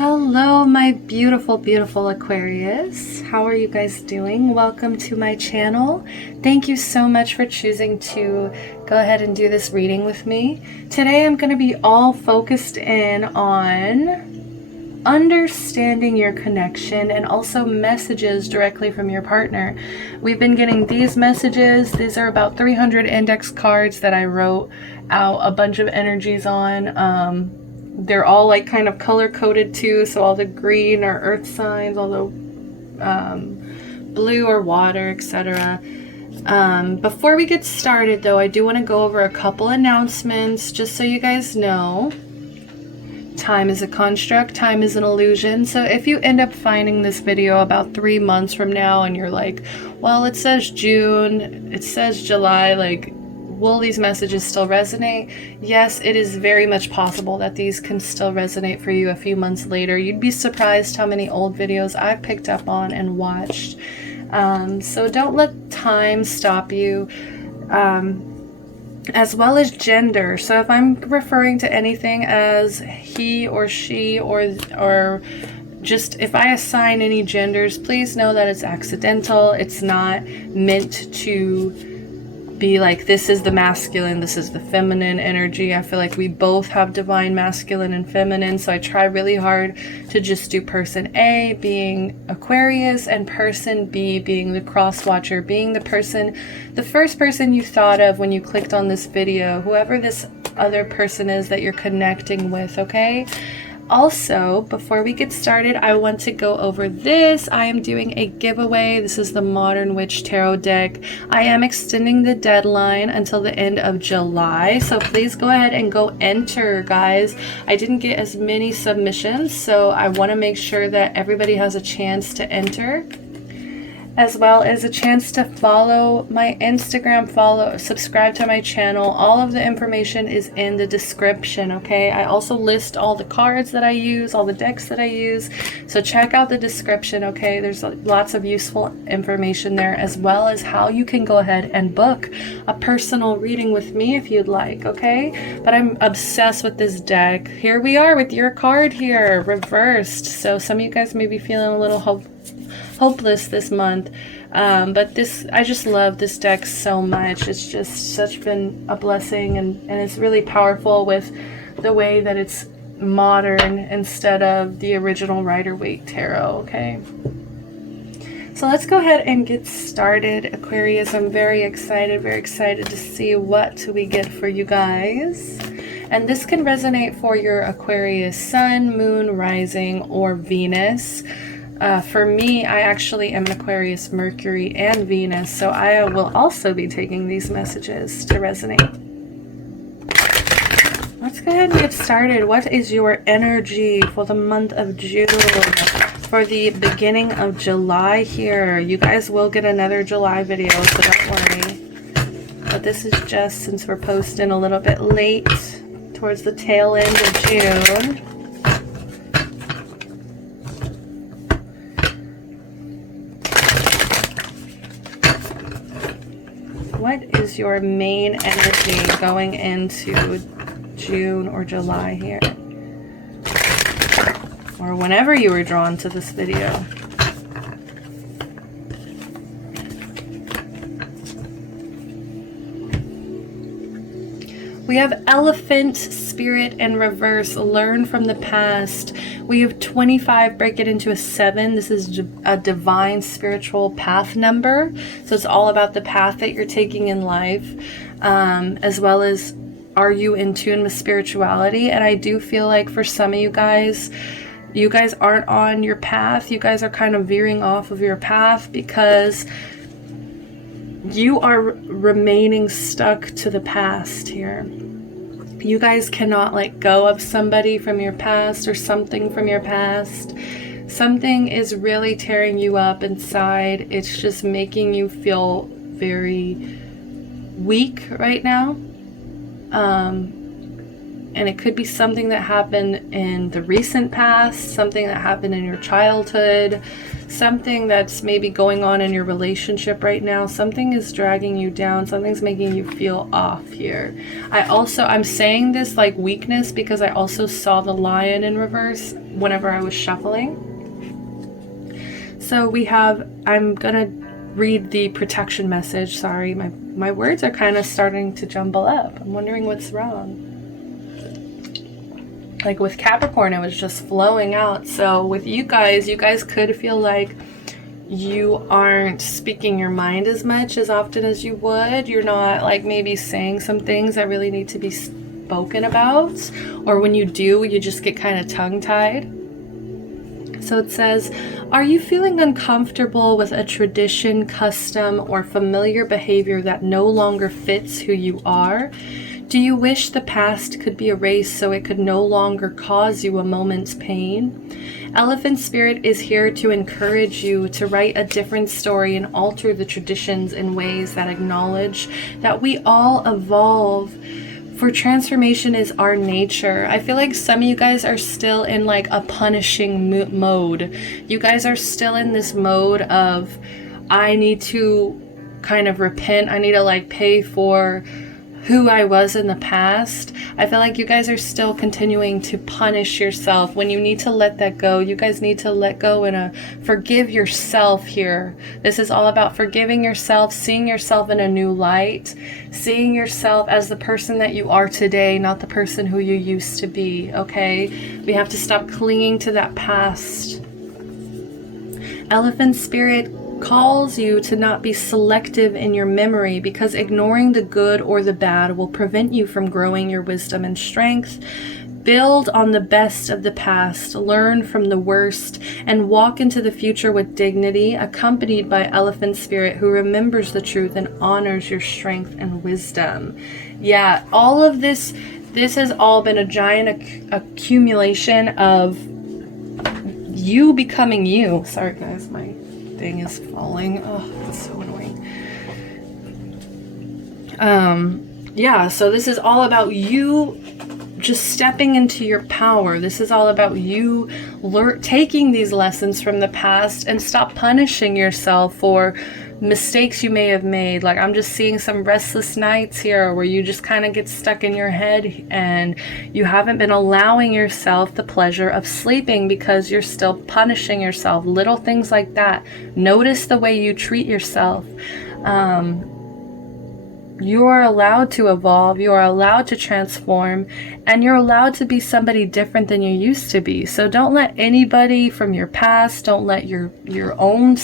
Hello, my beautiful, beautiful Aquarius. How are you guys doing? Welcome to my channel. Thank you so much for choosing to go ahead and do this reading with me. Today I'm going to be all focused in on understanding your connection and also messages directly from your partner. We've been getting these messages. These are about 300 index cards that I wrote out a bunch of energies on. They're all like kind of color coded too, so all the green are earth signs, all the blue or water, etc. Before we get started though, I do want to go over a couple announcements just so you guys know. Time is a construct, time is an illusion. So if you end up finding this video about 3 months from now and you're like, well, it says June, it says July, like, will these messages still resonate? Yes, it is very much possible that these can still resonate for you a few months later. You'd be surprised how many old videos I've picked up on and watched. So don't let time stop you. As well as gender. So if I'm referring to anything as he or she or just if I assign any genders, please know that it's accidental. It's not meant to be like, this is the masculine, this is the feminine energy. I feel like we both have divine masculine and feminine, so I try really hard to just do person A being Aquarius and person B being the cross watcher, being the person, the first person you thought of when you clicked on this video, whoever this other person is that you're connecting with, okay? Also, before we get started, I want to go over this. I am doing a giveaway. This is the Modern Witch Tarot deck. I am extending the deadline until the end of July, so please go ahead and go enter, guys. I didn't get as many submissions, so I want to make sure that everybody has a chance to enter, as well as a chance to follow my Instagram, subscribe to my channel. All of the information is in the description, okay? I also list all the cards that I use, all the decks that I use, so check out the description, okay? There's lots of useful information there, as well as how you can go ahead and book a personal reading with me if you'd like, okay? But I'm obsessed with this deck. Here we are with your card here, reversed. So some of you guys may be feeling a little hopeless this month, but I just love this deck so much. It's just been a blessing, and it's really powerful with the way that it's modern instead of the original Rider-Waite tarot, okay? So let's go ahead and get started, Aquarius. I'm very excited to see what we get for you guys. And this can resonate for your Aquarius sun, moon, rising, or Venus. For me, I actually am an Aquarius, Mercury, and Venus, so I will also be taking these messages to resonate. Let's go ahead and get started. What is your energy for the month of June? For the beginning of July here. You guys will get another July video, so don't worry. But this is just since we're posting a little bit late, towards the tail end of June. What is your main energy going into June or July here? Or whenever you were drawn to this video. We have Elephant, Spirit, and Reverse. Learn from the past. We have 25, break it into a 7. This is a divine spiritual path number. So it's all about the path that you're taking in life, as well as are you in tune with spirituality. And I do feel like for some of you guys aren't on your path. You guys are kind of veering off of your path because you are remaining stuck to the past here. You guys cannot let go of somebody from your past or something from your past. Something is really tearing you up inside. It's just making you feel very weak right now. And it could be something that happened in the recent past, something that happened in your childhood, something that's maybe going on in your relationship right now. Something is dragging you down. Something's making you feel off here. I'm saying this like weakness because I also saw the lion in reverse whenever I was shuffling. So I'm gonna read the protection message. Sorry, my words are kind of starting to jumble up. I'm wondering what's wrong. Like with Capricorn, it was just flowing out. So with you guys could feel like you aren't speaking your mind as much as often as you would. You're not like maybe saying some things that really need to be spoken about. Or when you do, you just get kind of tongue-tied. So it says, are you feeling uncomfortable with a tradition, custom, or familiar behavior that no longer fits who you are? Do you wish the past could be erased so it could no longer cause you a moment's pain? Elephant Spirit is here to encourage you to write a different story and alter the traditions in ways that acknowledge that we all evolve. For transformation is our nature. I feel like some of you guys are still in like a punishing mode. You guys are still in this mode of, I need to kind of repent. I need to like pay for who I was in the past. I feel like you guys are still continuing to punish yourself when you need to let that go. You guys need to let go and forgive yourself here. This is all about forgiving yourself, seeing yourself in a new light, seeing yourself as the person that you are today, not the person who you used to be, okay? We have to stop clinging to that past. Elephant Spirit calls you to not be selective in your memory, because ignoring the good or the bad will prevent you from growing your wisdom and strength. Build on the best of the past, learn from the worst, and walk into the future with dignity, accompanied by Elephant Spirit who remembers the truth and honors your strength and wisdom. Yeah, all of this has all been a giant accumulation of you becoming you. Sorry guys, my thing is falling. Oh, that's so annoying. Yeah, so this is all about you just stepping into your power. This is all about you taking these lessons from the past and stop punishing yourself for mistakes you may have made. Like, I'm just seeing some restless nights here where you just kind of get stuck in your head and you haven't been allowing yourself the pleasure of sleeping because you're still punishing yourself. Little things like that. Notice the way you treat yourself. You are allowed to evolve, you are allowed to transform, and you're allowed to be somebody different than you used to be. So don't let anybody from your past, don't let your own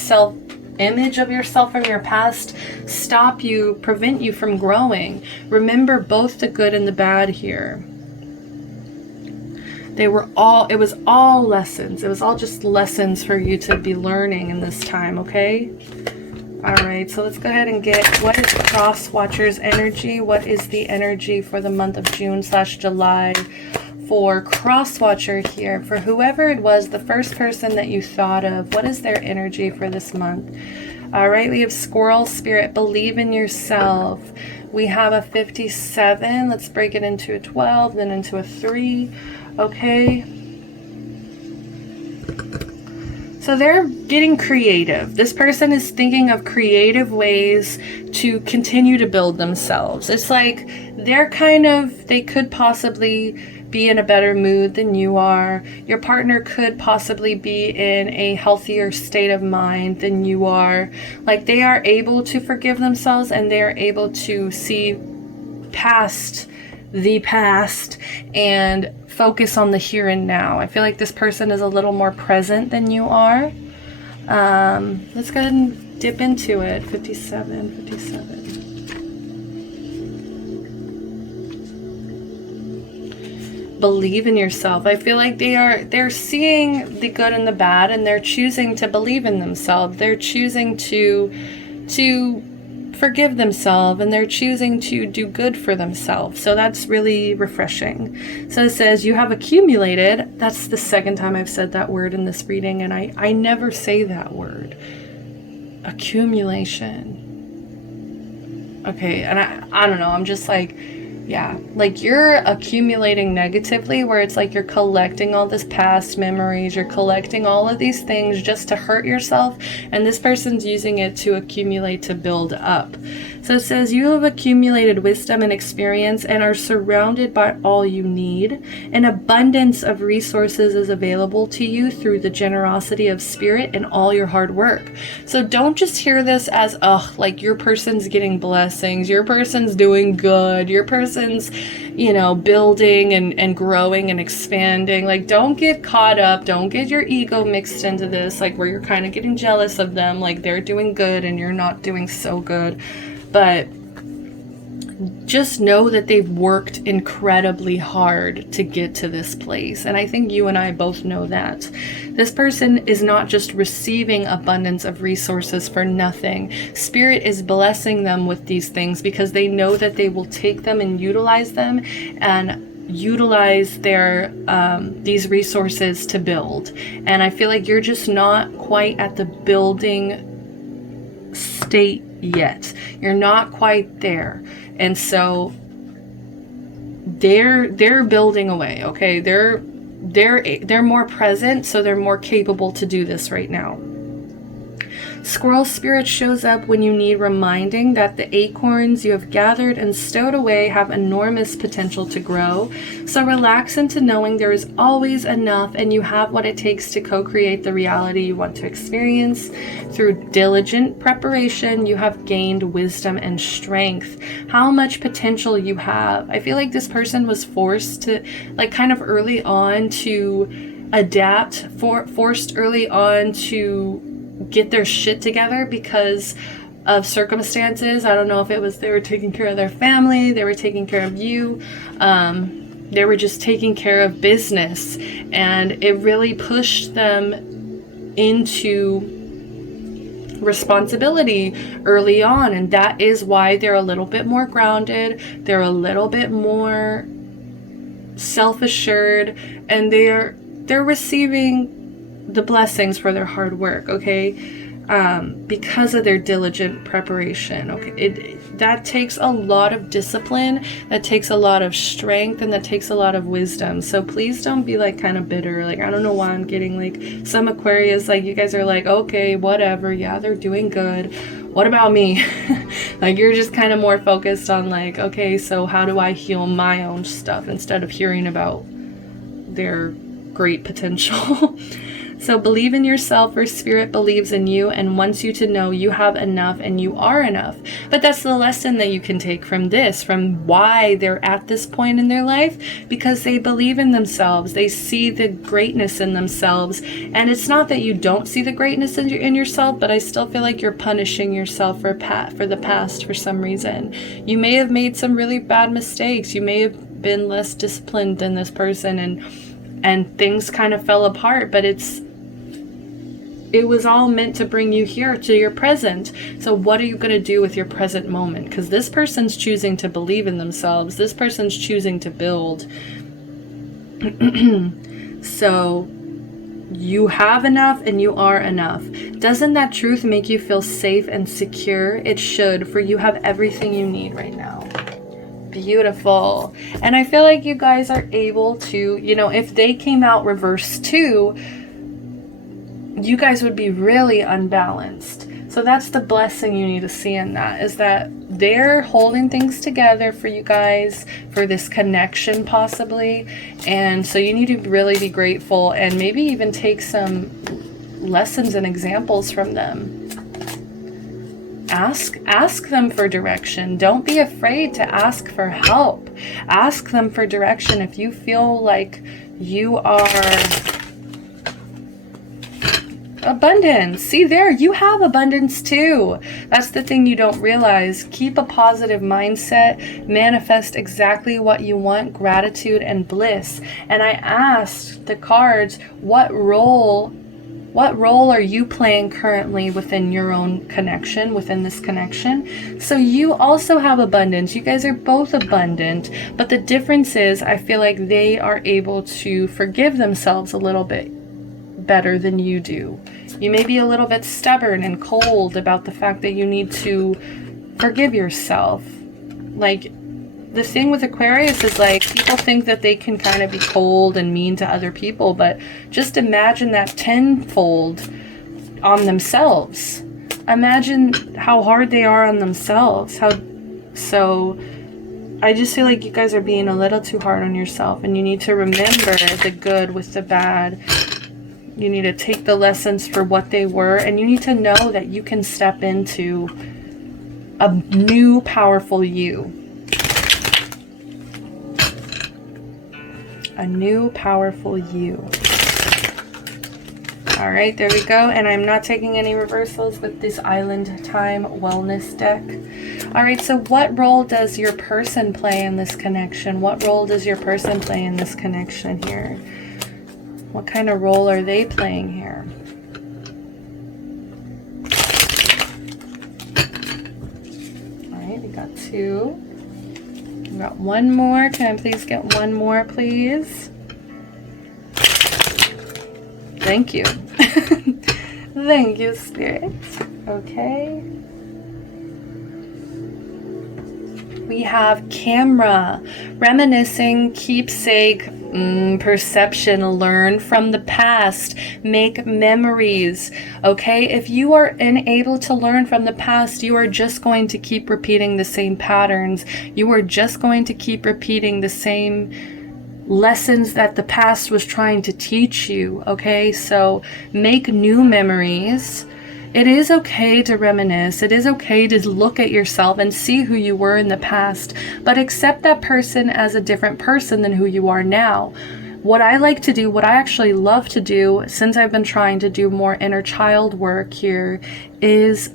image of yourself from your past stop you, prevent you from growing. Remember both the good and the bad here. It was all lessons. It was all just lessons for you to be learning in this time, okay? All right, so let's go ahead and get, what is Cross Watcher's energy? What is the energy for the month of June/July for Cross Watcher here? For whoever it was, the first person that you thought of, what is their energy for this month? All right, we have Squirrel Spirit, believe in yourself. We have a 57. Let's break it into a 12, then into a 3. Okay. So they're getting creative. This person is thinking of creative ways to continue to build themselves. It's like they could possibly be in a better mood than you are. Your partner could possibly be in a healthier state of mind than you are. Like, they are able to forgive themselves and they are able to see past the past and focus on the here and now. I feel like this person is a little more present than you are. Let's go ahead and dip into it. 57. Believe in yourself. I feel like they're seeing the good and the bad, and they're choosing to believe in themselves. They're choosing to forgive themselves, and they're choosing to do good for themselves. So that's really refreshing. So it says you have accumulated. That's the second time I've said that word in this reading, and I never say that word. Accumulation. Okay, and I don't know, I'm just like, Yeah, like you're accumulating negatively, where it's like you're collecting all this past memories, you're collecting all of these things just to hurt yourself, and this person's using it to accumulate, to build up. So it says, you have accumulated wisdom and experience and are surrounded by all you need. An abundance of resources is available to you through the generosity of spirit and all your hard work. So don't just hear this as, oh, like your person's getting blessings, your person's doing good, your person's, you know, building and growing and expanding. Like, don't get caught up, don't get your ego mixed into this, like where you're kind of getting jealous of them, like they're doing good and you're not doing so good. But just know that they've worked incredibly hard to get to this place. And I think you and I both know that. This person is not just receiving abundance of resources for nothing. Spirit is blessing them with these things because they know that they will take them and utilize them and utilize their these resources to build. And I feel like you're just not quite at the building state yet. You're not quite there. And so they're building away, okay? They're more present, so they're more capable to do this right now. Squirrel spirit shows up when you need reminding that the acorns you have gathered and stowed away have enormous potential to grow. So relax into knowing there is always enough and you have what it takes to co-create the reality you want to experience. Through diligent preparation, you have gained wisdom and strength. How much potential you have. I feel like this person was forced to, like, kind of early on to adapt, forced early on to get their shit together because of circumstances. I don't know if it was they were taking care of their family, they were taking care of you, they were just taking care of business, and it really pushed them into responsibility early on, and that is why they're a little bit more grounded, they're a little bit more self-assured, and they're receiving the blessings for their hard work, okay? Because of their diligent preparation, okay? That takes a lot of discipline, that takes a lot of strength, and that takes a lot of wisdom. So please don't be like kind of bitter. Like, I don't know why I'm getting like some Aquarius, like you guys are like, okay, whatever, yeah, they're doing good. What about me? Like, you're just kind of more focused on like, okay, so how do I heal my own stuff instead of hearing about their great potential. So believe in yourself, for spirit believes in you and wants you to know you have enough and you are enough. But that's the lesson that you can take from this, from why they're at this point in their life, because they believe in themselves. They see the greatness in themselves. And it's not that you don't see the greatness in yourself, but I still feel like you're punishing yourself for the past for some reason. You may have made some really bad mistakes. You may have been less disciplined than this person, and things kind of fell apart, but it was all meant to bring you here to your present. So what are you going to do with your present moment? Because this person's choosing to believe in themselves. This person's choosing to build. So you have enough and you are enough. Doesn't that truth make you feel safe and secure? It should, for you have everything you need right now. Beautiful. And I feel like you guys are able to, if they came out reverse too, you guys would be really unbalanced. So that's the blessing you need to see in that, is that they're holding things together for you guys, for this connection possibly. And so you need to really be grateful and maybe even take some lessons and examples from them. Ask them for direction. Don't be afraid to ask for help. Ask them for direction if you feel like you are abundance. See there, you have abundance too. That's the thing you don't realize. Keep a positive mindset. Manifest exactly what you want, gratitude and bliss. And I asked the cards, what role are you playing currently within your own connection, within this connection? So you also have abundance. You guys are both abundant, but the difference is I feel like they are able to forgive themselves a little bit better than you do. You may be a little bit stubborn and cold about the fact that you need to forgive yourself. Like, the thing with Aquarius is like, people think that they can kind of be cold and mean to other people, but just imagine that tenfold on themselves. Imagine how hard they are on themselves. So I just feel like you guys are being a little too hard on yourself, and you need to remember the good with the bad. You need to take the lessons for what they were, and you need to know that you can step into a new powerful you. A new powerful you. All right, there we go. And I'm not taking any reversals with this Island Time Wellness deck. All right, so what role does your person play in this connection? What role does your person play in this connection here? What kind of role are they playing here? All right, we got 2. We got 1 more. Can I please get 1 more, please? Thank you. Thank you, Spirit. Okay. We have camera, reminiscing, keepsake, perception, learn from the past, make memories. Okay, if you are unable to learn from the past, you are just going to keep repeating the same patterns. You are just going to keep repeating the same lessons that the past was trying to teach you. Okay, so make new memories. It is okay to reminisce. It is okay to look at yourself and see who you were in the past, but accept that person as a different person than who you are now. What I like to do, what I actually love to do, since I've been trying to do more inner child work here, is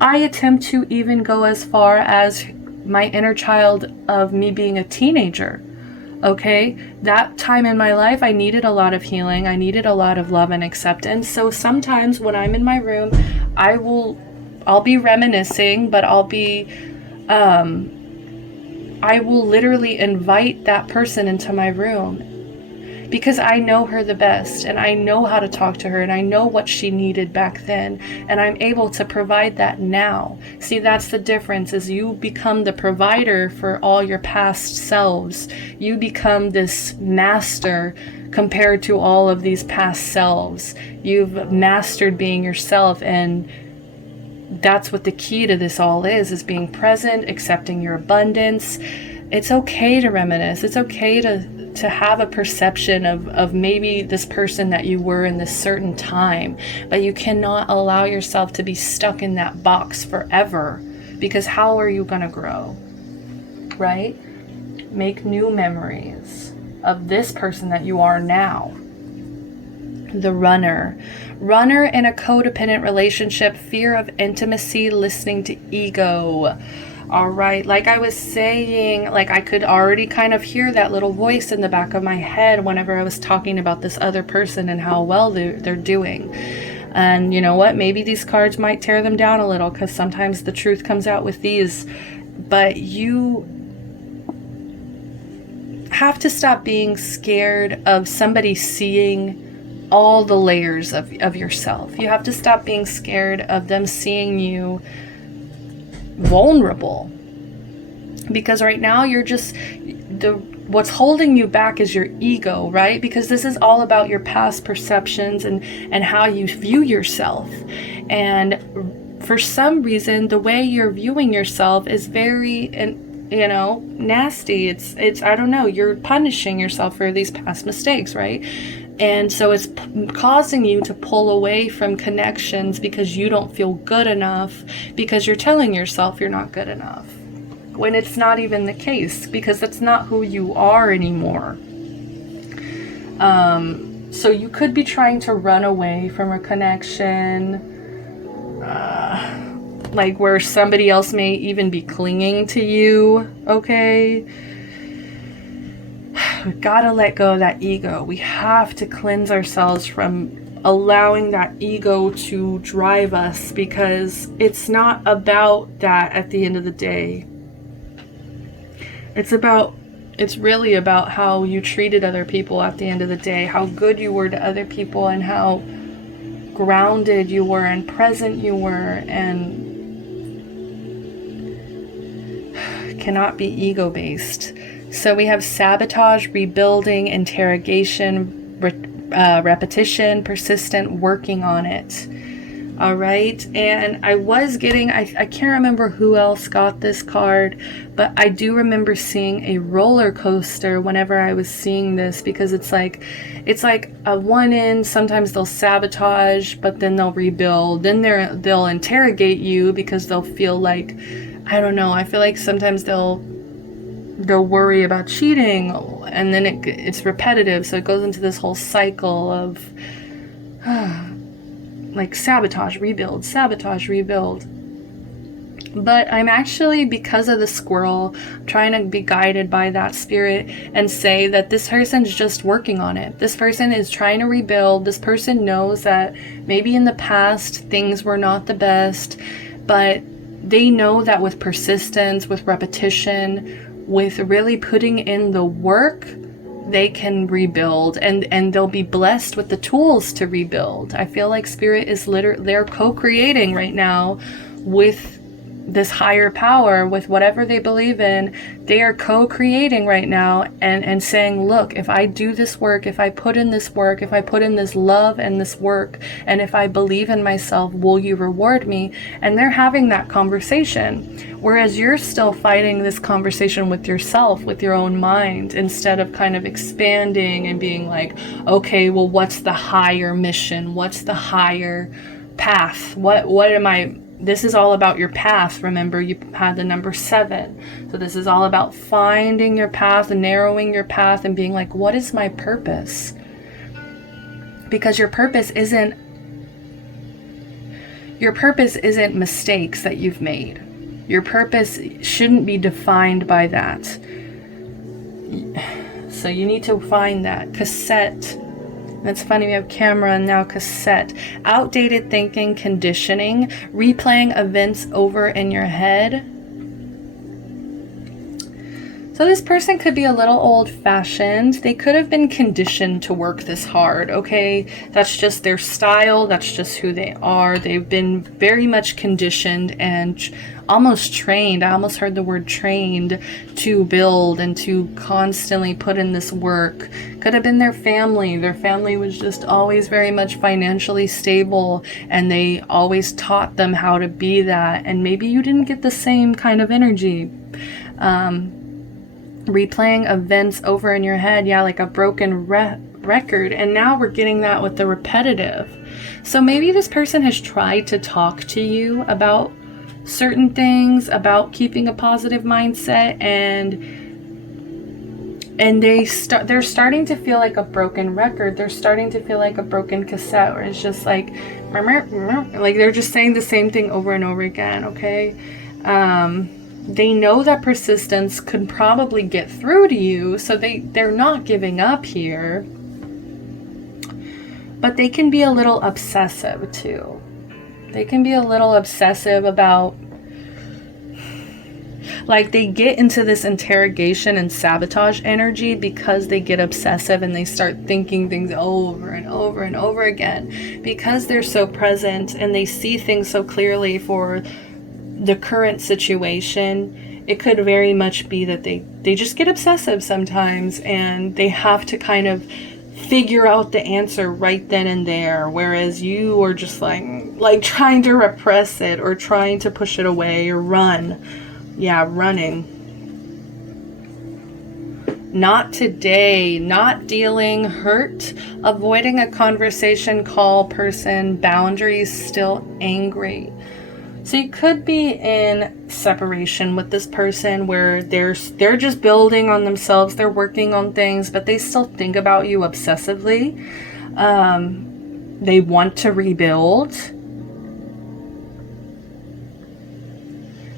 I attempt to even go as far as my inner child of me being a teenager. Okay, that time in my life, I needed a lot of healing. I needed a lot of love and acceptance. So sometimes when I'm in my room, I'll be reminiscing, but I will literally invite that person into my room, because I know her the best, and I know how to talk to her, and I know what she needed back then, and I'm able to provide that now. See, that's the difference, is you become the provider for all your past selves. You become this master compared to all of these past selves. You've mastered being yourself, and that's what the key to this all is being present, accepting your abundance. It's okay to reminisce. It's okay to have a perception of maybe this person that you were in this certain time, but you cannot allow yourself to be stuck in that box forever, because how are you going to grow, right? Make new memories of this person that you are now. The runner in a codependent relationship, fear of intimacy, listening to ego. All right, like I was saying, like I could already kind of hear that little voice in the back of my head whenever I was talking about this other person and how well they're doing. And you know what? Maybe these cards might tear them down a little, because sometimes the truth comes out with these. But you have to stop being scared of somebody seeing all the layers of yourself. You have to stop being scared of them seeing you vulnerable, because right now you're just what's holding you back is your ego, right? Because this is all about your past perceptions and how you view yourself. And for some reason, the way you're viewing yourself is very, nasty. It's I don't know, you're punishing yourself for these past mistakes, right? And so it's causing you to pull away from connections because you don't feel good enough, because you're telling yourself you're not good enough, when it's not even the case, because that's not who you are anymore. So you could be trying to run away from a connection, like where somebody else may even be clinging to you, okay? We gotta let go of that ego. We have to cleanse ourselves from allowing that ego to drive us, because it's not about that at the end of the day. It's really about how you treated other people at the end of the day, how good you were to other people, and how grounded you were and present you were, and cannot be ego-based. So we have sabotage, rebuilding, interrogation, repetition, persistent, working on it. All right. And I was getting, I can't remember who else got this card, but I do remember seeing a roller coaster whenever I was seeing this, because it's like a one in, sometimes they'll sabotage, but then they'll rebuild. Then they'll interrogate you because they'll feel like, I don't know, I feel like sometimes they'll worry about cheating, and then it's repetitive. So it goes into this whole cycle of like sabotage, rebuild, sabotage, rebuild. But I'm actually, because of the squirrel, trying to be guided by that spirit and say that this person's just working on it. This person is trying to rebuild. This person knows that maybe in the past things were not the best, but they know that with persistence, with repetition, with really putting in the work, they can rebuild, and they'll be blessed with the tools to rebuild. I feel like spirit is they're co-creating right now with this higher power, with whatever they believe in. They are co-creating right now and saying, look, if I do this work, if I put in this work, if I put in this love and this work, and if I believe in myself, will you reward me? And they're having that conversation. Whereas you're still fighting this conversation with yourself, with your own mind, instead of kind of expanding and being like, okay, well, what's the higher mission? What's the higher path? What am I? This is all about your path. Remember, you had the number 7. So this is all about finding your path and narrowing your path and being like, what is my purpose? Because your purpose isn't mistakes that you've made. Your purpose shouldn't be defined by that. So you need to find that. Cassette. That's funny, we have camera and now cassette. Outdated thinking, conditioning, replaying events over in your head. So this person could be a little old-fashioned. They could have been conditioned to work this hard, okay? That's just their style. That's just who they are. They've been very much conditioned and almost trained. I almost heard the word trained to build and to constantly put in this work. Could have been their family. Their family was just always very much financially stable, and they always taught them how to be that. And maybe you didn't get the same kind of energy. Replaying events over in your head, yeah, like a broken record. And now we're getting that with the repetitive. So maybe this person has tried to talk to you about certain things, about keeping a positive mindset, and they're starting to feel like a broken record. They're starting to feel like a broken cassette, where it's just like they're just saying the same thing over and over again, okay? They know that persistence could probably get through to you, so they're not giving up here. But they can be a little obsessive too. They can be a little obsessive about, like, they get into this interrogation and sabotage energy because they get obsessive and they start thinking things over and over and over again, because they're so present and they see things so clearly for the current situation. It could very much be that they just get obsessive sometimes, and they have to kind of figure out the answer right then and there, whereas you are just like trying to repress it or trying to push it away or run. Yeah, running. Not today, not dealing, hurt, avoiding a conversation, call, person, boundaries, still angry. So you could be in separation with this person where they're just building on themselves, they're working on things, but they still think about you obsessively. They want to rebuild.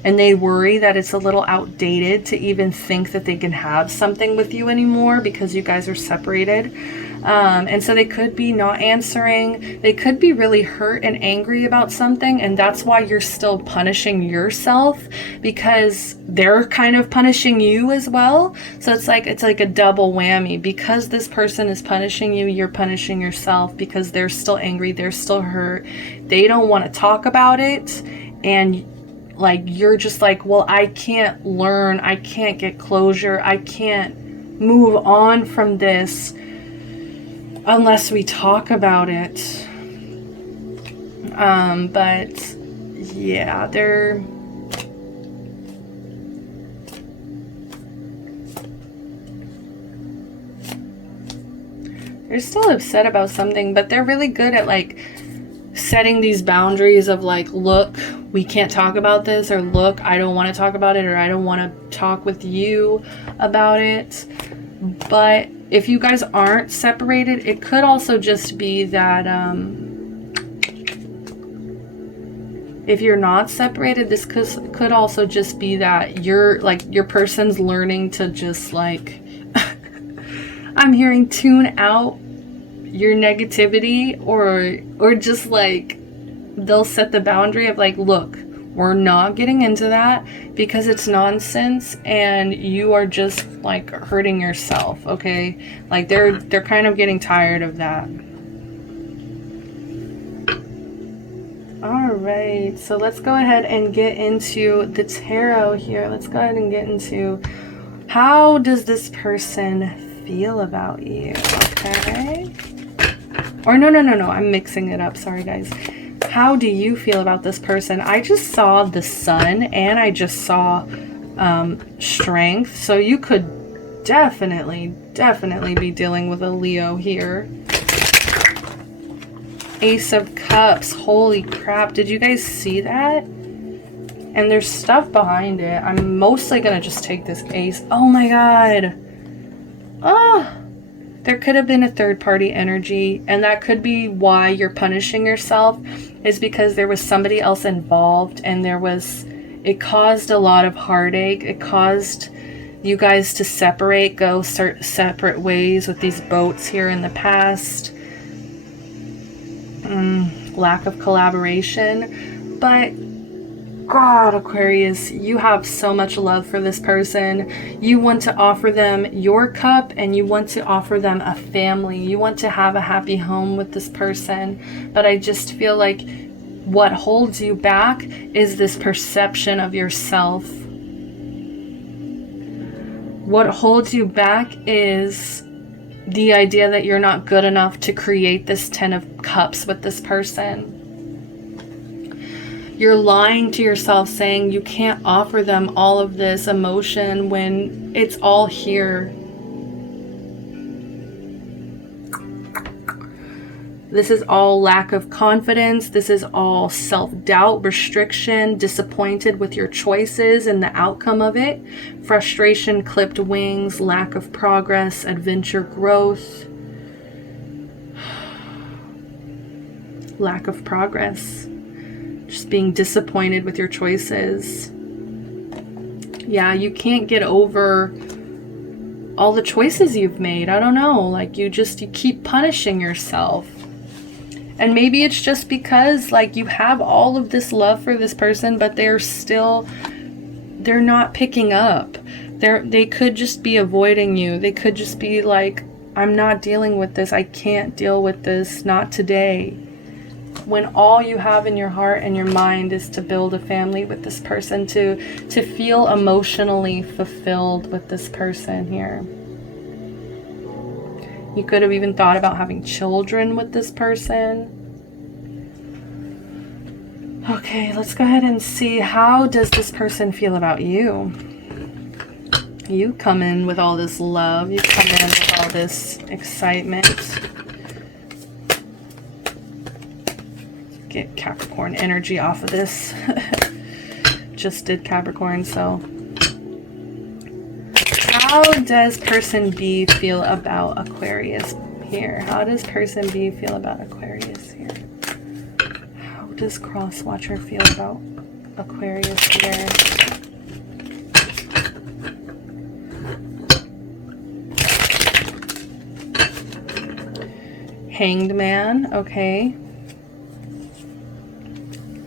And they worry that it's a little outdated to even think that they can have something with you anymore because you guys are separated. And so they could be not answering. They could be really hurt and angry about something, and that's why you're still punishing yourself, because they're kind of punishing you as well. So it's like a double whammy. Because this person is punishing you, you're punishing yourself, because they're still angry, they're still hurt. They don't want to talk about it, and like you're just like, well, I can't learn, I can't get closure, I can't move on from this unless we talk about it. But yeah, they're still upset about something, but they're really good at like setting these boundaries of like, look, we can't talk about this, or look, I don't want to talk about it, or I don't want to talk with you about it. But if you guys aren't separated, it could also just be that if you're not separated, this could also just be that you're like, your person's learning to just like I'm hearing tune out your negativity, or just like they'll set the boundary of like, look, we're not getting into that because it's nonsense and you are just like hurting yourself, okay? Like they're kind of getting tired of that. All right, so let's go ahead and get into the tarot here. Let's go ahead and get into, how does this person feel about you? Okay. Or no, I'm mixing it up. Sorry, guys. How do you feel about this person? I just saw the sun and I just saw strength. So you could definitely be dealing with a Leo here. Ace of Cups. Holy crap. Did you guys see that? And there's stuff behind it. I'm mostly going to just take this ace. Oh my god. Ah. There could have been a third-party energy, and that could be why you're punishing yourself, is because there was somebody else involved, and it caused a lot of heartache. It caused you guys to separate, go separate ways with these boats here in the past. Lack of collaboration. But God, Aquarius, you have so much love for this person. You want to offer them your cup, and you want to offer them a family. You want to have a happy home with this person. But I just feel like what holds you back is this perception of yourself. What holds you back is the idea that you're not good enough to create this 10 of Cups with this person. You're lying to yourself, saying you can't offer them all of this emotion when it's all here. This is all lack of confidence. This is all self-doubt, restriction, disappointed with your choices and the outcome of it. Frustration, clipped wings, lack of progress, adventure, growth. Lack of progress. Just being disappointed with your choices. Yeah, you can't get over all the choices you've made. I don't know, like you keep punishing yourself. And maybe it's just because like you have all of this love for this person, but they're not picking up. They could just be avoiding you. They could just be like, I'm not dealing with this. I can't deal with this. Not today. When all you have in your heart and your mind is to build a family with this person, to feel emotionally fulfilled with this person here. You could have even thought about having children with this person. Okay, let's go ahead and see, how does this person feel about you? You come in with all this love. You come in with all this excitement. Get Capricorn energy off of this. Just did Capricorn, so. How does person B feel about Aquarius here? How does person B feel about Aquarius here? How does Cross Watcher feel about Aquarius here? Hanged Man, okay.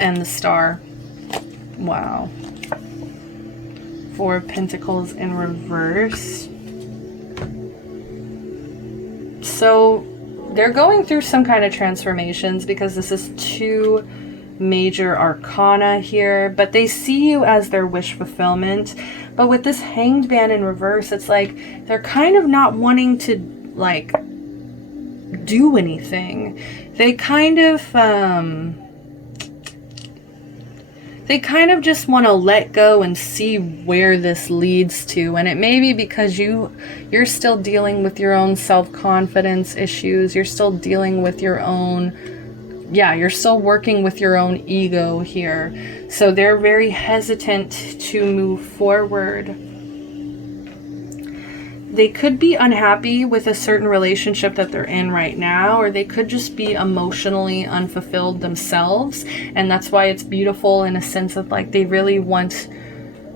And the Star. Wow. Four of Pentacles in reverse. So they're going through some kind of transformations because this is two major arcana here, but they see you as their wish fulfillment. But with this Hanged Man in reverse, it's like they're kind of not wanting to like do anything. They kind of just want to let go and see where this leads to. And it may be because you're still dealing with your own self-confidence issues. You're still dealing with your own, you're still working with your own ego here. So they're very hesitant to move forward. They could be unhappy with a certain relationship that they're in right now, or they could just be emotionally unfulfilled themselves. And that's why it's beautiful in a sense of like they really want,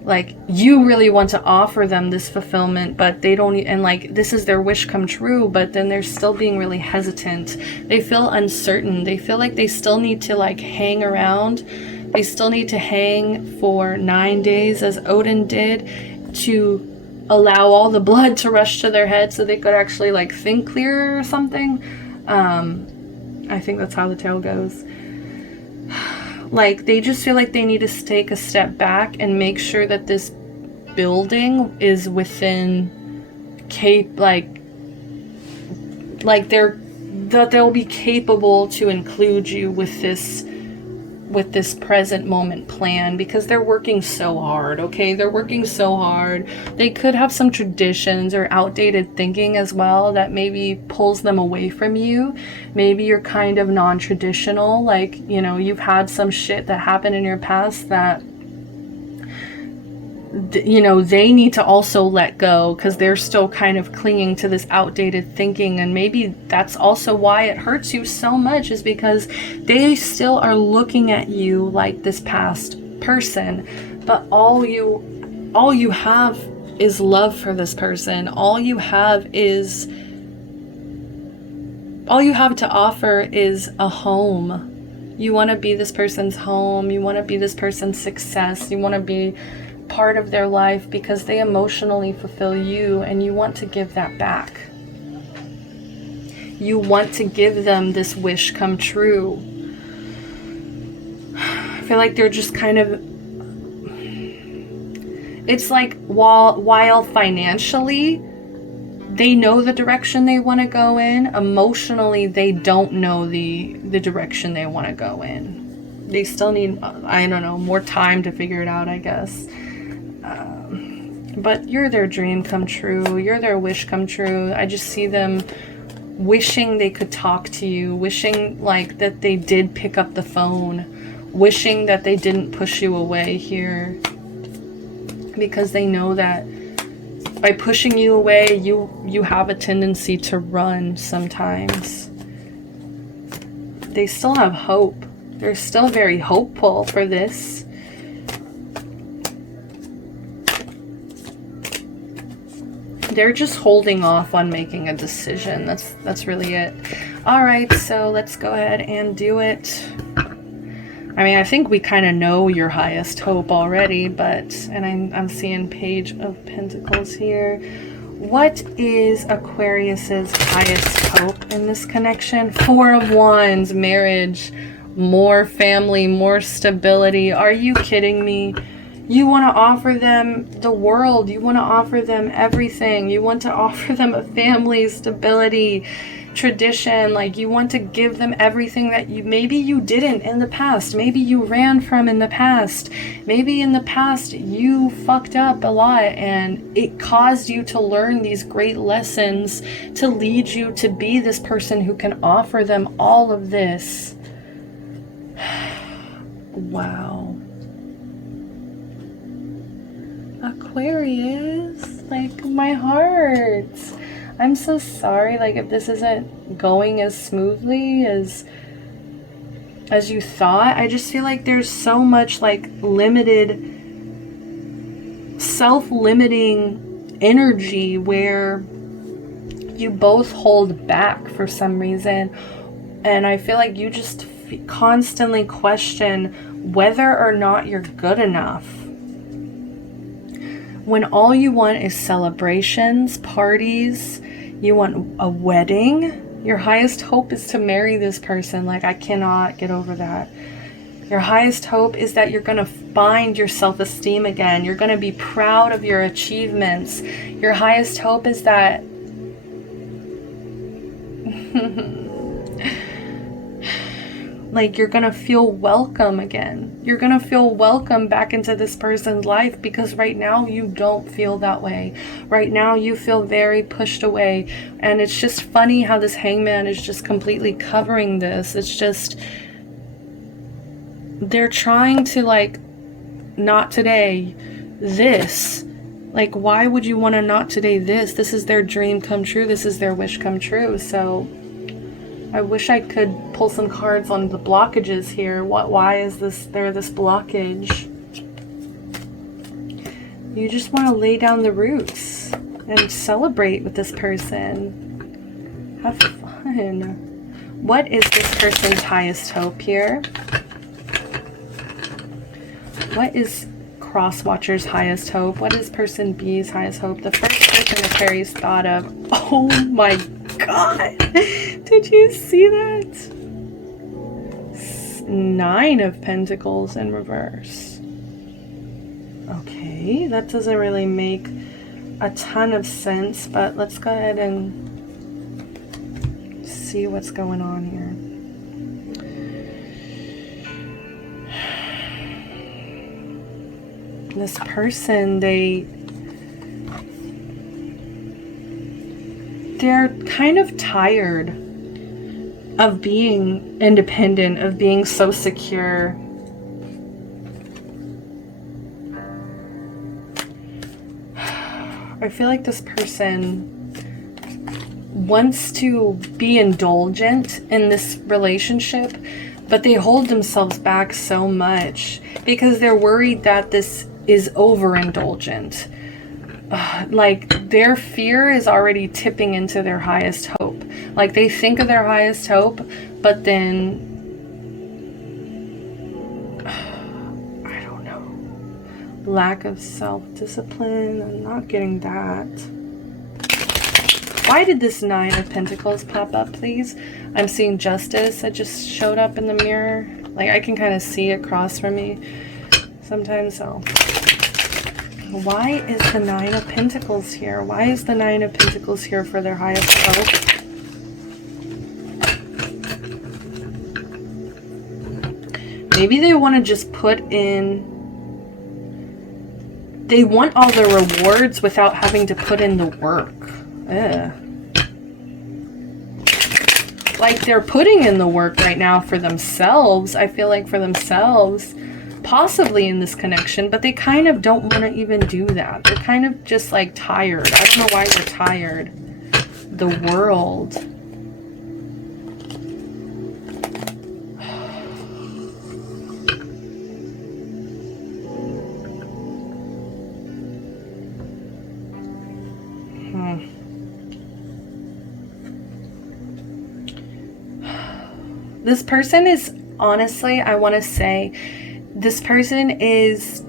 like you really want to offer them this fulfillment, but they don't, and like this is their wish come true, but then they're still being really hesitant. They feel uncertain. They feel like they still need to like hang around. They still need to hang for 9 days as Odin did to allow all the blood to rush to their head so they could actually like think clearer or something. I think that's how the tale goes. Like they just feel like they need to take a step back and make sure that this building is within that they'll be capable to include you with this present moment plan, because they're working so hard. Okay, they're working so hard. They could have some traditions or outdated thinking as well that maybe pulls them away from you. Maybe you're kind of non-traditional, like, you know, you've had some shit that happened in your past that, you know, they need to also let go because they're still kind of clinging to this outdated thinking. And maybe that's also why it hurts you so much, is because they still are looking at you like this past person, but all you have is love for this person. All you have to offer is a home. You want to be this person's home. You want to be this person's success. You want to be part of their life because they emotionally fulfill you, and you want to give that back. You want to give them this wish come true. I feel like they're just kind of, it's like while financially they know the direction they want to go in, emotionally they don't know the direction they want to go in. They still need, I don't know, more time to figure it out, I guess. But you're their dream come true. You're their wish come true. I just see them wishing they could talk to you, wishing like that they did pick up the phone, wishing that they didn't push you away here, because they know that by pushing you away, you have a tendency to run sometimes. They still have hope. They're still very hopeful for this. They're just holding off on making a decision. That's really it. All right, so let's go ahead and do it. I mean, I think we kind of know your highest hope already, but, and I'm seeing Page of Pentacles here. What is Aquarius's highest hope in this connection? Four of Wands, marriage, more family, more stability. Are you kidding me? You want to offer them the world. You want to offer them everything. You want to offer them a family, stability, tradition. Like, you want to give them everything that maybe you didn't in the past. Maybe you ran from in the past. Maybe in the past you fucked up a lot and it caused you to learn these great lessons to lead you to be this person who can offer them all of this. Wow. Aquarius, like, my heart. I'm so sorry, like, if this isn't going as smoothly as you thought. I just feel like there's so much, like, limited, self-limiting energy where you both hold back for some reason. And I feel like you just constantly question whether or not you're good enough. When all you want is celebrations, parties, you want a wedding, your highest hope is to marry this person. Like, I cannot get over that. Your highest hope is that you're going to find your self-esteem again. You're going to be proud of your achievements. Your highest hope is that like you're going to feel welcome again. You're going to feel welcome back into this person's life, because right now you don't feel that way. Right now you feel very pushed away. And it's just funny how this hangman is just completely covering this. It's just, they're trying to like, not today, this. Like, why would you want to not today this? This is their dream come true. This is their wish come true. So I wish I could pull some cards on the blockages here. Why is there this blockage? You just want to lay down the roots and celebrate with this person. Have fun. What is this person's highest hope here? What is Crosswatcher's highest hope? What is person B's highest hope? The first person the fairies thought of. Oh my God. Did you see that? 9 of Pentacles in reverse. Okay, that doesn't really make a ton of sense, but let's go ahead and see what's going on here. This person, they're kind of tired of being independent, of being so secure. I feel like this person wants to be indulgent in this relationship, but they hold themselves back so much because they're worried that this is overindulgent. Like their fear is already tipping into their highest hope. Like they think of their highest hope, but then I don't know. Lack of self-discipline. I'm not getting that. Why did this 9 of Pentacles pop up, please? I'm seeing justice. It just showed up in the mirror. Like I can kind of see it across from me sometimes. So why is the 9 of Pentacles here? Why is the 9 of Pentacles here for their highest hope? Maybe they want to just put in... They want all the rewards without having to put in the work. Ugh. Like they're putting in the work right now for themselves. I feel like for themselves, possibly in this connection, but they kind of don't want to even do that. They're kind of just like tired. I don't know why they're tired. The World. This person is, honestly, I want to say, this person is,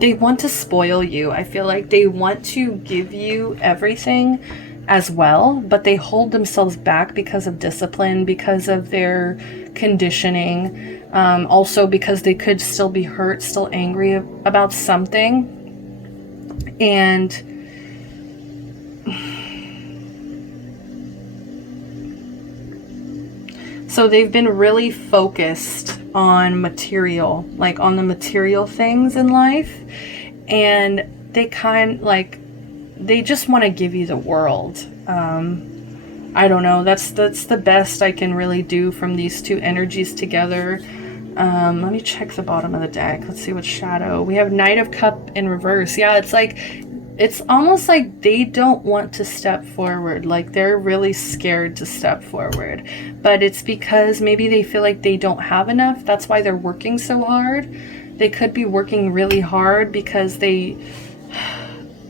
they want to spoil you. I feel like they want to give you everything as well, but they hold themselves back because of discipline, because of their conditioning, also because they could still be hurt, still angry about something. And so they've been really focused on material, like on the material things in life. And they they just want to give you the world. I don't know. That's the best I can really do from these two energies together. Let me check the bottom of the deck. Let's see what shadow. We have Knight of Cup in reverse. Yeah, it's almost like they don't want to step forward. Like they're really scared to step forward. But it's because maybe they feel like they don't have enough. That's why they're working so hard. They could be working really hard because they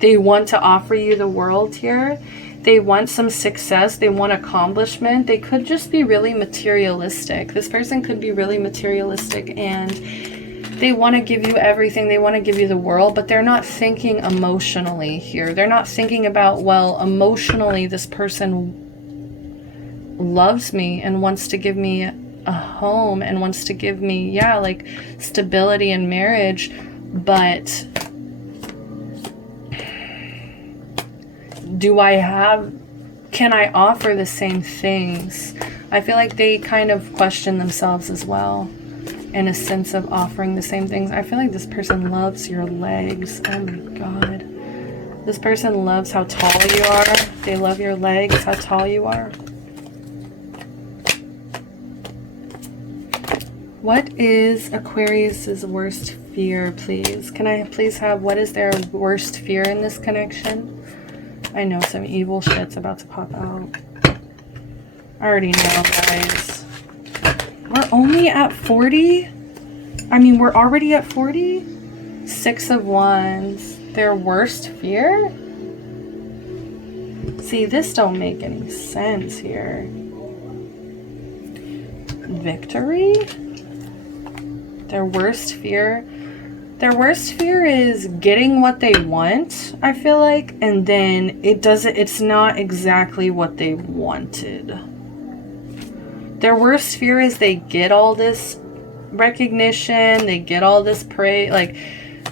want to offer you the world here. They want some success. They want accomplishment. They could just be really materialistic. This person could be really materialistic and they want to give you everything. They want to give you the world, but they're not thinking emotionally here. They're not thinking about, well, emotionally this person loves me and wants to give me a home and wants to give me, yeah, like stability in marriage, but can I offer the same things? I feel like they kind of question themselves as well in a sense of offering the same things. I feel like this person loves your legs. Oh my God. This person loves how tall you are. They love your legs, how tall you are. What is Aquarius's worst fear, please? Can I please have, what is their worst fear in this connection? I know some evil shit's about to pop out. I already know, guys. We're only at 40? I mean, we're already at 40? 6 of Wands. Their worst fear? See, this don't make any sense here. Victory? Their worst fear? Their worst fear is getting what they want, I feel like, and then it's not exactly what they wanted. Their worst fear is they get all this recognition, they get all this praise, like,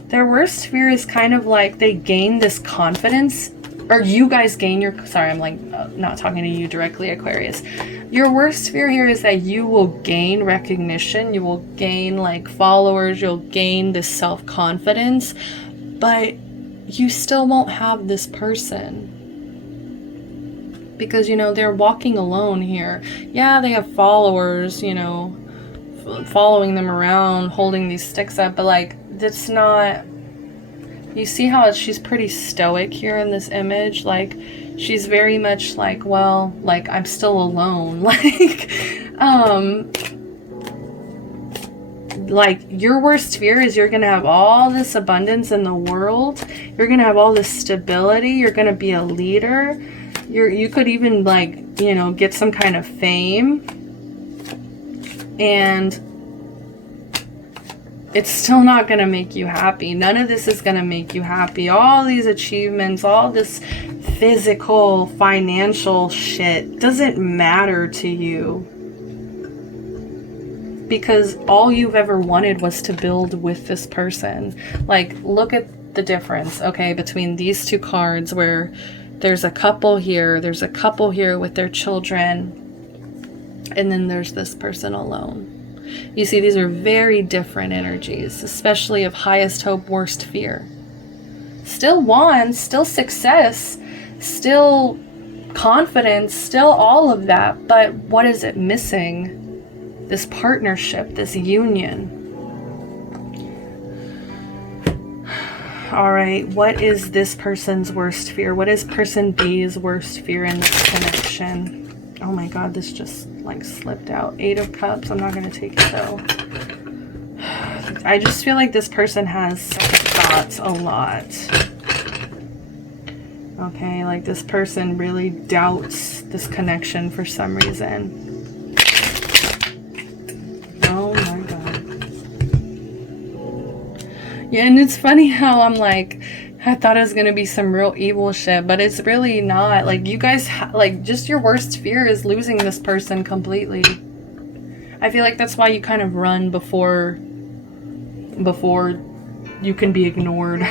their worst fear is kind of like they gain this confidence, or you guys gain your, sorry, I'm like not talking to you directly, Aquarius. Your worst fear here is that you will gain recognition, you will gain like followers, you'll gain this self-confidence, but you still won't have this person. Because, you know, they're walking alone here. Yeah, they have followers, you know, following them around, holding these sticks up, but like, that's not, you see how she's pretty stoic here in this image? Like, she's very much like, well, like, I'm still alone. Like, your worst fear is you're going to have all this abundance in the world. You're going to have all this stability. You're going to be a leader. You could even, like, you know, get some kind of fame. And it's still not going to make you happy. None of this is going to make you happy. All these achievements, all this physical, financial shit doesn't matter to you. Because all you've ever wanted was to build with this person. Like, look at the difference, okay, between these two cards where there's a couple here, there's a couple here with their children, and then there's this person alone. You see, these are very different energies, especially of highest hope, worst fear. Still wands, still success, still confidence, still all of that, but what is it missing? This partnership, this union. All right, what is this person's worst fear? What is person B's worst fear in this connection? Oh my God, this just like slipped out. 8 of Cups. I'm not going to take it though. I just feel like this person has second thoughts a lot. Okay, like this person really doubts this connection for some reason. Oh my God. Yeah, and it's funny how I'm like, I thought it was going to be some real evil shit, but it's really not. Like, you guys, like, just your worst fear is losing this person completely. I feel like that's why you kind of run before you can be ignored.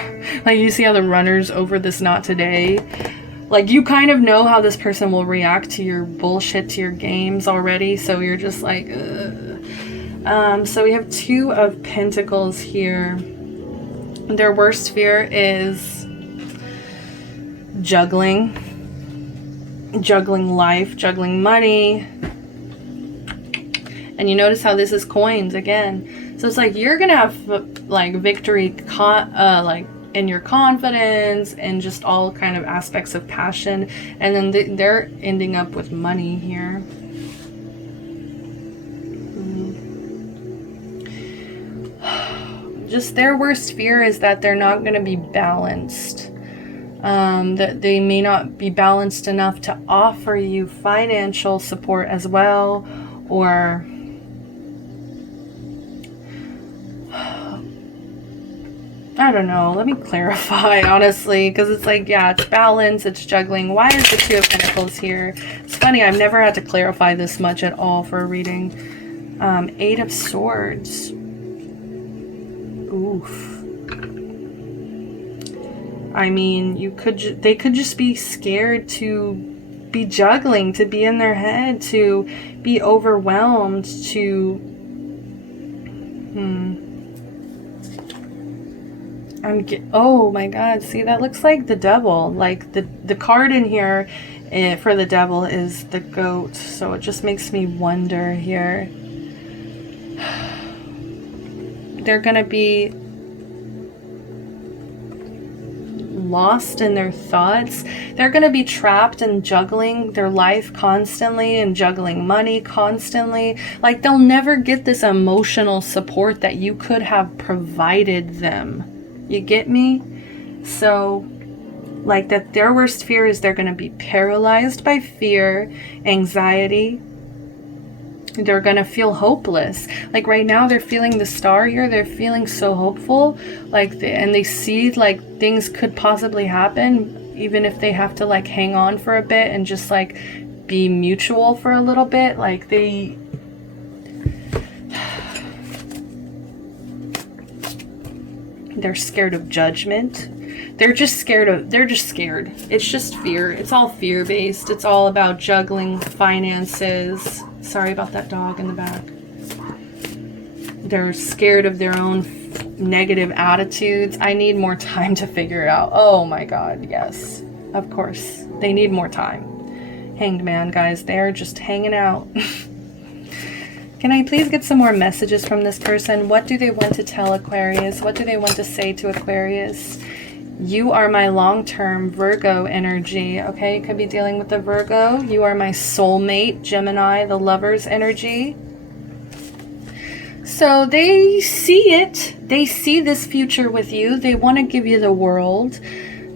Like, you see how the runners over this not today? Like, you kind of know how this person will react to your bullshit, to your games already, so you're just like, ugh. So we have 2 of Pentacles here. Their worst fear is juggling life, juggling money. And you notice how this is coins again. So it's like you're gonna have like victory, like in your confidence and just all kind of aspects of passion. And then they're ending up with money here. Just their worst fear is that they're not going to be balanced. That they may not be balanced enough to offer you financial support as well, or I don't know. Let me clarify, honestly, because it's like, yeah, it's balance, it's juggling. Why is the 2 of Pentacles here? It's funny, I've never had to clarify this much at all for a reading. Eight of Swords. Oof. I mean, they could just be scared to be juggling, to be in their head, to be overwhelmed, to oh my god, see, that looks like the devil. Like the card in here for the devil is the goat, so it just makes me wonder here. They're gonna be lost in their thoughts. They're going to be trapped in juggling their life constantly and juggling money constantly. Like, they'll never get this emotional support that you could have provided them. You get me? So, like, that their worst fear is they're going to be paralyzed by fear, anxiety. They're gonna feel hopeless. Like right now they're feeling the star here. They're feeling so hopeful, like and they see like things could possibly happen, even if they have to like hang on for a bit and just like be mutual for a little bit. Like they're scared of judgment. They're just scared. It's just fear. It's all fear based. It's all about juggling finances. Sorry about that dog in the back. They're scared of their own negative attitudes. I need more time to figure it out. Oh my god, yes. Of course. They need more time. Hanged Man, guys. They're just hanging out. Can I please get some more messages from this person? What do they want to tell Aquarius? What do they want to say to Aquarius? You are my long-term Virgo energy. Okay, you could be dealing with the Virgo. You are my soulmate, Gemini, the lover's energy. So they see it. They see this future with you. They want to give you the world.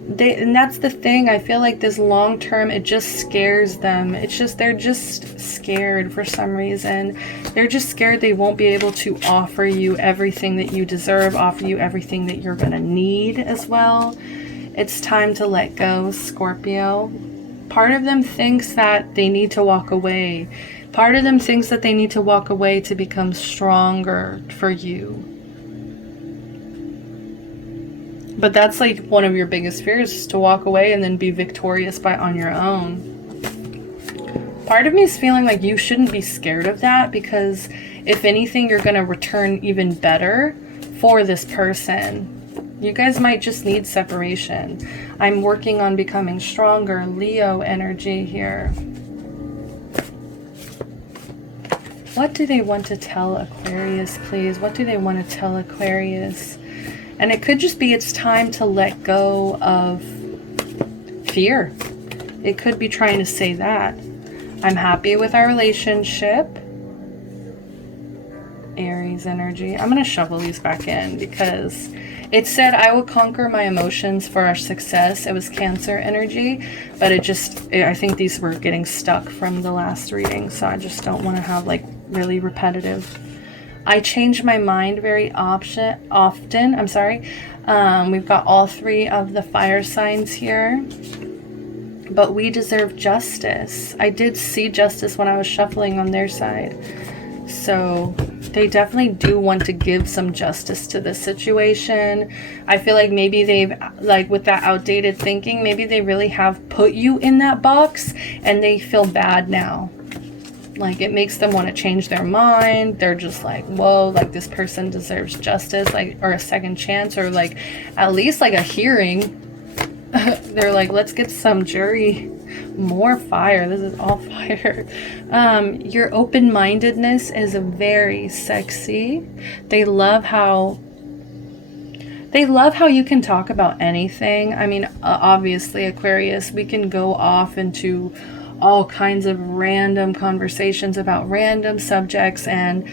And that's the thing. I feel like this long term, it just scares them. It's just, they're just scared for some reason. They're just scared they won't be able to offer you everything that you deserve, offer you everything that you're going to need as well. It's time to let go, Scorpio. Part of them thinks that they need to walk away. Part of them thinks that they need to walk away to become stronger for you. But that's like one of your biggest fears, is to walk away and then be victorious on your own. Part of me is feeling like you shouldn't be scared of that, because if anything, you're going to return even better for this person. You guys might just need separation. I'm working on becoming stronger. Leo energy here. What do they want to tell Aquarius, please? What do they want to tell Aquarius? And it could just be it's time to let go of fear. It could be trying to say that. I'm happy with our relationship. Aries energy. I'm going to shovel these back in because it said I will conquer my emotions for our success. It was Cancer energy, but I think these were getting stuck from the last reading, so I just don't want to have like really repetitive. I change my mind very often. I'm sorry. We've got all three of the fire signs here. But we deserve justice. I did see justice when I was shuffling on their side. So they definitely do want to give some justice to this situation. I feel like maybe they've, like with that outdated thinking, maybe they really have put you in that box and they feel bad now. Like it makes them want to change their mind. They're just like, whoa, like this person deserves justice, like, or a second chance, or like at least like a hearing. They're like, let's get some jury. More fire. This is all fire. Your open-mindedness is very sexy. They love how you can talk about anything. I mean, obviously, Aquarius, we can go off into all kinds of random conversations about random subjects, and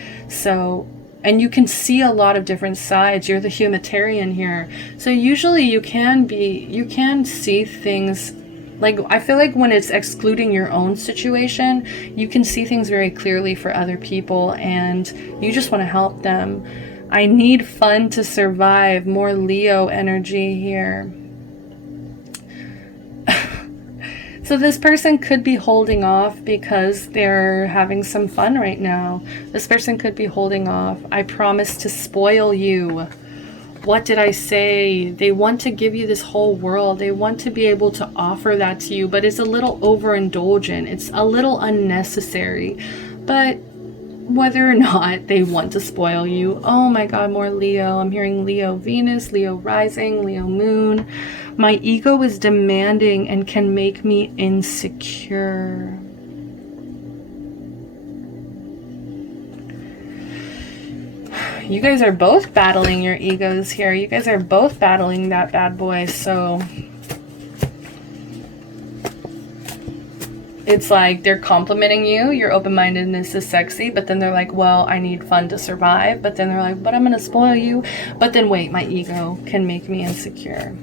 you can see a lot of different sides. You're the humanitarian here, so usually you can see things. Like, I feel like when it's excluding your own situation, you can see things very clearly for other people and you just want to help them. I need fun to survive. More Leo energy here. So this person could be holding off because they're having some fun right now. This person could be holding off. I promise to spoil you. What did I say? They want to give you this whole world. They want to be able to offer that to you, but it's a little overindulgent. It's a little unnecessary. But whether or not they want to spoil you, oh my God, more Leo. I'm hearing Leo Venus, Leo rising, Leo moon. My ego is demanding and can make me insecure. You guys are both battling your egos here. You guys are both battling that bad boy. So it's like they're complimenting you. Your open-mindedness is sexy. But then they're like, well, I need fun to survive. But then they're like, but I'm going to spoil you. But then wait, my ego can make me insecure.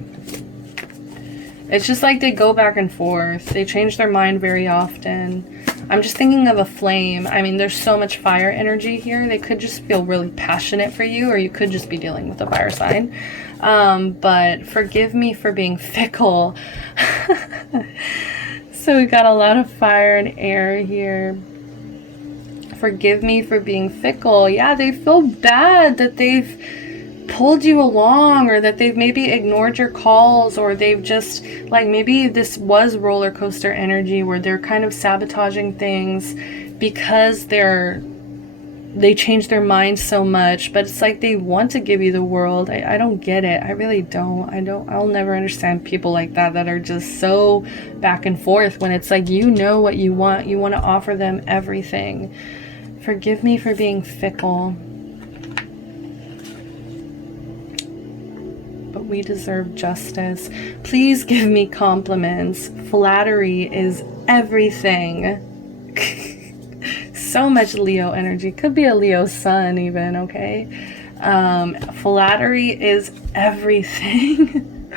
It's just like they go back and forth. They change their mind very often. I'm just thinking of a flame. I mean, there's so much fire energy here. They could just feel really passionate for you, or you could just be dealing with a fire sign. But forgive me for being fickle. So we got a lot of fire and air here. Forgive me for being fickle. Yeah, they feel bad that they've pulled you along, or that they've maybe ignored your calls, or they've just, like, maybe this was roller coaster energy where they're kind of sabotaging things because they change their mind so much. But it's like they want to give you the world. I don't get it. I really don't. I'll never understand people like that are just so back and forth when it's like, you know what you want. You want to offer them everything. Forgive me for being fickle. We deserve justice. Please give me compliments. Flattery is everything. So much Leo energy. Could be a Leo sun even, okay? Flattery is everything.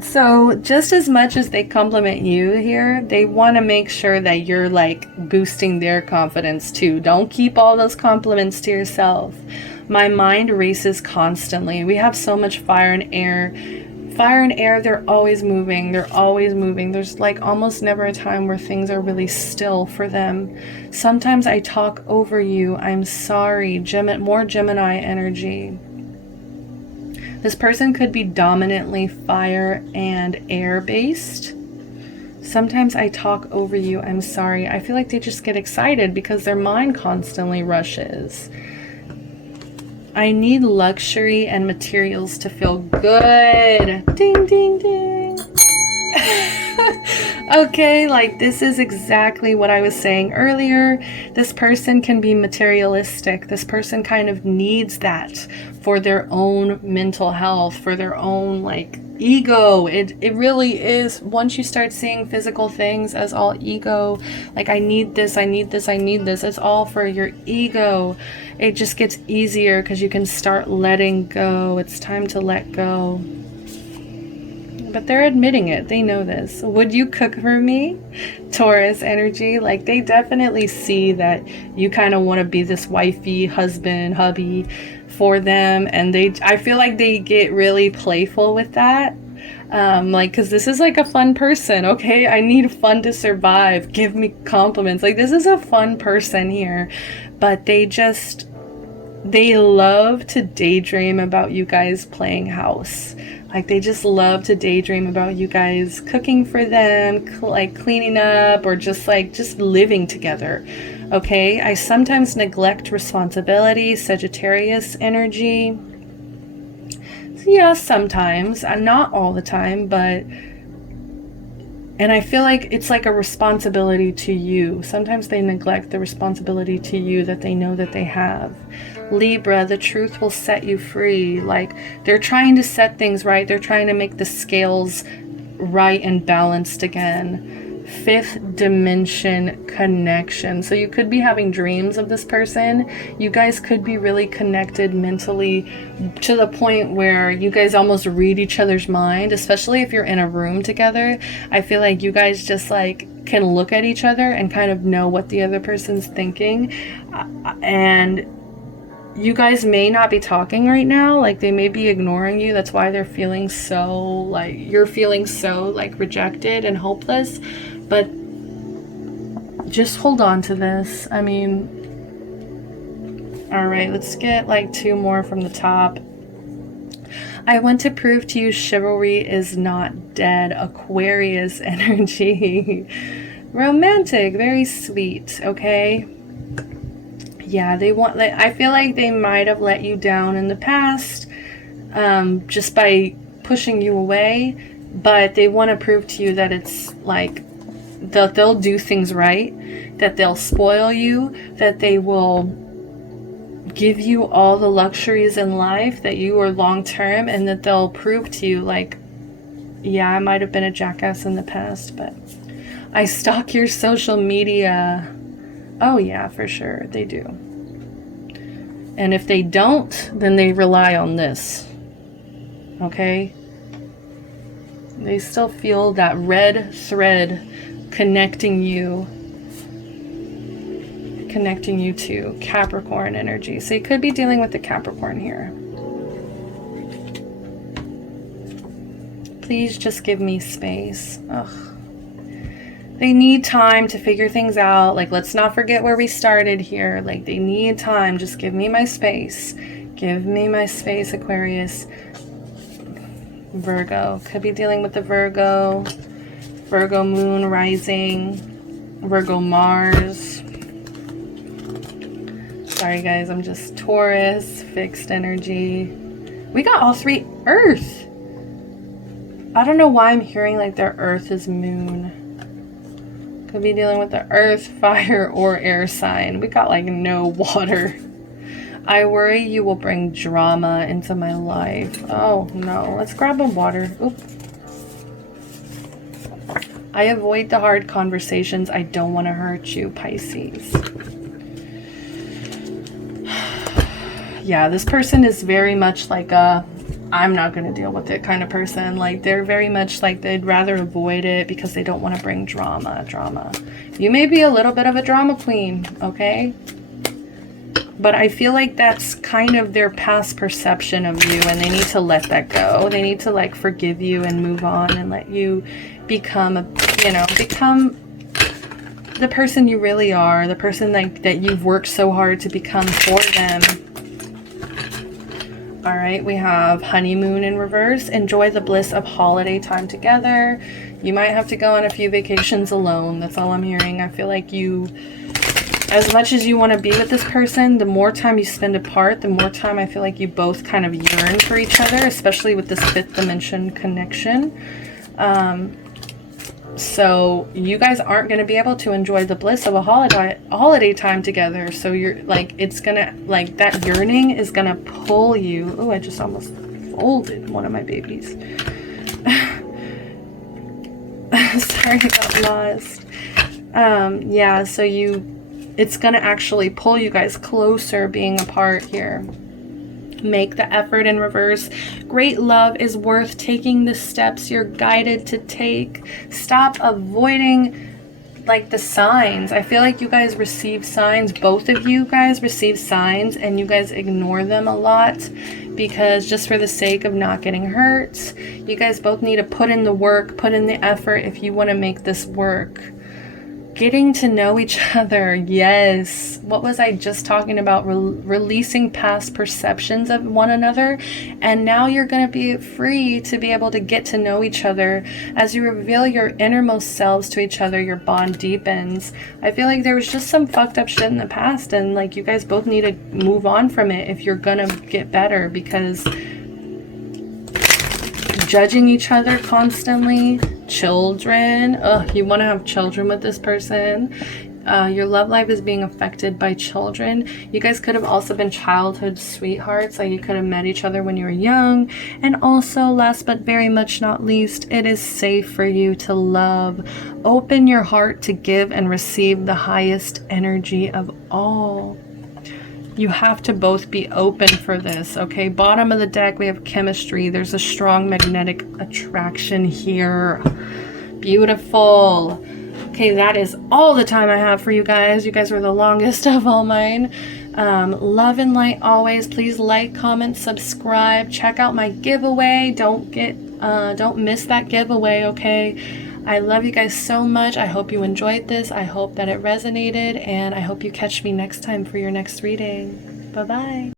So just as much as they compliment you here, they want to make sure that you're like boosting their confidence too. Don't keep all those compliments to yourself. My mind races constantly. We have so much fire and air. Fire and air, they're always moving. They're always moving. There's like almost never a time where things are really still for them. Sometimes I talk over you. I'm sorry. More Gemini energy. This person could be dominantly fire and air based. Sometimes I talk over you. I'm sorry. I feel like they just get excited because their mind constantly rushes. I need luxury and materials to feel good. Ding, ding, ding. Okay, like this is exactly what I was saying earlier. This person can be materialistic. This person kind of needs that for their own mental health, for their own like ego. It really is. Once you start seeing physical things as all ego, like I need this, I need this, I need this, it's all for your ego. It just gets easier because you can start letting go. It's time to let go. But they're admitting it. They know this. Would you cook for me? Taurus energy. Like they definitely see that you kind of want to be this wifey, husband, hubby for them. And I feel like they get really playful with that. Like, cause this is like a fun person. Okay. I need fun to survive. Give me compliments. Like this is a fun person here, but they love to daydream about you guys playing house. Like they just love to daydream about you guys cooking for them, like cleaning up, or just living together. Okay, I sometimes neglect responsibility, Sagittarius energy. So yeah, sometimes, not all the time, and I feel like it's like a responsibility to you. Sometimes they neglect the responsibility to you that they know that they have. Libra, the truth will set you free. Like they're trying to set things right. They're trying to make the scales right and balanced again. Fifth dimension connection. So you could be having dreams of this person. You guys could be really connected mentally to the point where you guys almost read each other's mind, especially if you're in a room together. I feel like you guys just like can look at each other and kind of know what the other person's thinking. And you guys may not be talking right now. Like, they may be ignoring you. That's why they're feeling so, like, you're feeling so, like, rejected and hopeless. But just hold on to this. I mean, all right, let's get, like, 2 more from the top. I want to prove to you chivalry is not dead. Aquarius energy. Romantic, very sweet, okay? Yeah, they want, like, I feel like they might have let you down in the past, just by pushing you away, but they want to prove to you that it's like they'll do things right, that they'll spoil you, that they will give you all the luxuries in life, that you are long term, and that they'll prove to you, like, yeah, I might have been a jackass in the past, but I stalk your social media. Oh yeah, for sure, they do. And if they don't, then they rely on this. Okay? They still feel that red thread connecting you to Capricorn energy. So you could be dealing with the Capricorn here. Please just give me space. Ugh. They need time to figure things out. Like, let's not forget where we started here. Like, they need time. Just give me my space. Give me my space, Aquarius. Virgo. Could be dealing with the Virgo. Virgo moon rising. Virgo Mars. Sorry, guys. I'm just Taurus. Fixed energy. We got all 3 Earth. I don't know why I'm hearing like their Earth is moon. Could be dealing with the earth, fire, or air sign. We got like no water. I worry you will bring drama into my life. Oh no, let's grab a water. Oop. I avoid the hard conversations. I don't want to hurt you, Pisces. Yeah, this person is very much like a I'm not going to deal with it kind of person. Like, they're very much like they'd rather avoid it because they don't want to bring drama. You may be a little bit of a drama queen, okay? But I feel like that's kind of their past perception of you, and they need to let that go. They need to, like, forgive you and move on and let you become become the person you really are, the person like that you've worked so hard to become for them. All right, we have honeymoon in reverse. Enjoy the bliss of holiday time together. You might have to go on a few vacations alone. That's all I'm hearing. I feel like you, as much as you want to be with this person, the more time you spend apart, the more time I feel like you both kind of yearn for each other, especially with this 5th dimension connection. So you guys aren't going to be able to enjoy the bliss of a holiday time together. So you're like, it's gonna, like, that yearning is gonna pull you. Oh, I just almost folded one of my babies. Sorry, I got lost. Yeah, so it's gonna actually pull you guys closer being apart here. Make the effort in reverse. Great love is worth taking the steps you're guided to take. Stop avoiding like the signs. I feel like you guys receive signs. Both of you guys receive signs and you guys ignore them a lot because just for the sake of not getting hurt. You guys both need to put in the work, put in the effort if you want to make this work. Getting to know each other. Yes. What was I just talking about? Releasing past perceptions of one another. And now you're going to be free to be able to get to know each other. As you reveal your innermost selves to each other, your bond deepens. I feel like there was just some fucked up shit in the past. And like you guys both need to move on from it if you're going to get better. Because judging each other constantly, children, you want to have children with this person. Your love life is being affected by children. You guys could have also been childhood sweethearts, like you could have met each other when you were young. And also, last but very much not least, it is safe for you to love. Open your heart to give and receive the highest energy of all. You have to both be open for this, okay? Bottom of the deck, we have chemistry. There's a strong magnetic attraction here. Beautiful. Okay, that is all the time I have for you guys. You guys were the longest of all mine. Love and light always. Please like, comment, subscribe. Check out my giveaway. Don't miss that giveaway, okay? I love you guys so much. I hope you enjoyed this. I hope that it resonated, and I hope you catch me next time for your next reading. Bye-bye.